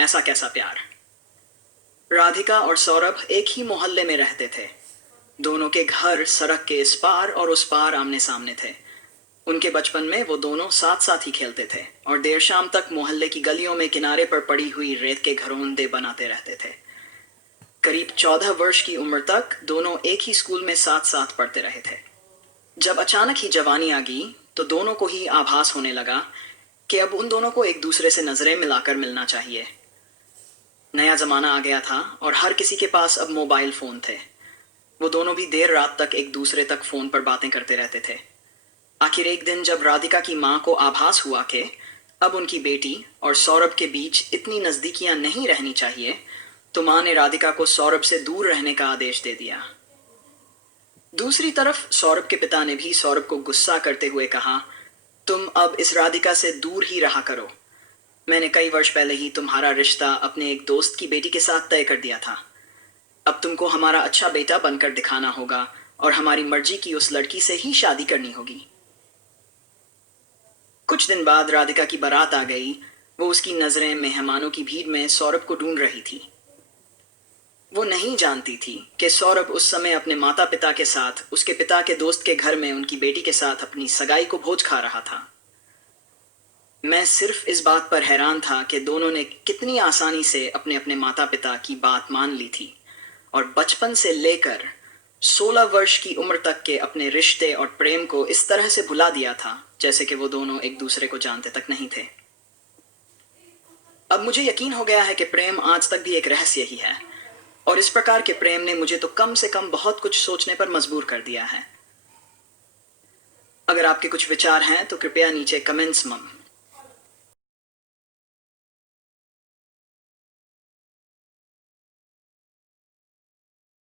ऐसा कैसा प्यार। राधिका और सौरभ एक ही मोहल्ले में रहते थे। दोनों के घर सड़क के इस पार और उस पार आमने सामने थे। उनके बचपन में वो दोनों साथ साथ ही खेलते थे और देर शाम तक मोहल्ले की गलियों में किनारे पर पड़ी हुई रेत के घरोंदे बनाते रहते थे। करीब 14 वर्ष की उम्र तक दोनों एक ही स्कूल में साथ साथ पढ़ते रहे थे। जब अचानक ही जवानी आ गई तो दोनों को ही आभास होने लगा कि अब उन दोनों को एक दूसरे से नजरें मिलाकर मिलना चाहिए। नया जमाना आ गया था और हर किसी के पास अब मोबाइल फोन थे। वो दोनों भी देर रात तक एक दूसरे तक फोन पर बातें करते रहते थे। आखिर एक दिन जब राधिका की माँ को आभास हुआ कि अब उनकी बेटी और सौरभ के बीच इतनी नजदीकियां नहीं रहनी चाहिए, तो माँ ने राधिका को सौरभ से दूर रहने का आदेश दे दिया। दूसरी तरफ सौरभ के पिता ने भी सौरभ को गुस्सा करते हुए कहा, तुम अब इस राधिका से दूर ही रहा करो। मैंने कई वर्ष पहले ही तुम्हारा रिश्ता अपने एक दोस्त की बेटी के साथ तय कर दिया था। अब तुमको हमारा अच्छा बेटा बनकर दिखाना होगा और हमारी मर्जी की उस लड़की से ही शादी करनी होगी। कुछ दिन बाद राधिका की बारात आ गई। वो उसकी नजरें मेहमानों की भीड़ में सौरभ को ढूंढ रही थी। वो नहीं जानती थी कि सौरभ उस समय अपने माता पिता के साथ उसके पिता के दोस्त के घर में उनकी बेटी के साथ अपनी सगाई को भोज खा रहा था। मैं सिर्फ इस बात पर हैरान था कि दोनों ने कितनी आसानी से अपने अपने माता पिता की बात मान ली थी और बचपन से लेकर 16 वर्ष की उम्र तक के अपने रिश्ते और प्रेम को इस तरह से भुला दिया था जैसे कि वो दोनों एक दूसरे को जानते तक नहीं थे। अब मुझे यकीन हो गया है कि प्रेम आज तक भी एक रहस्य ही है और इस प्रकार के प्रेम ने मुझे तो कम से कम बहुत कुछ सोचने पर मजबूर कर दिया है। अगर आपके कुछ विचार हैं तो कृपया नीचे कमेंट्स में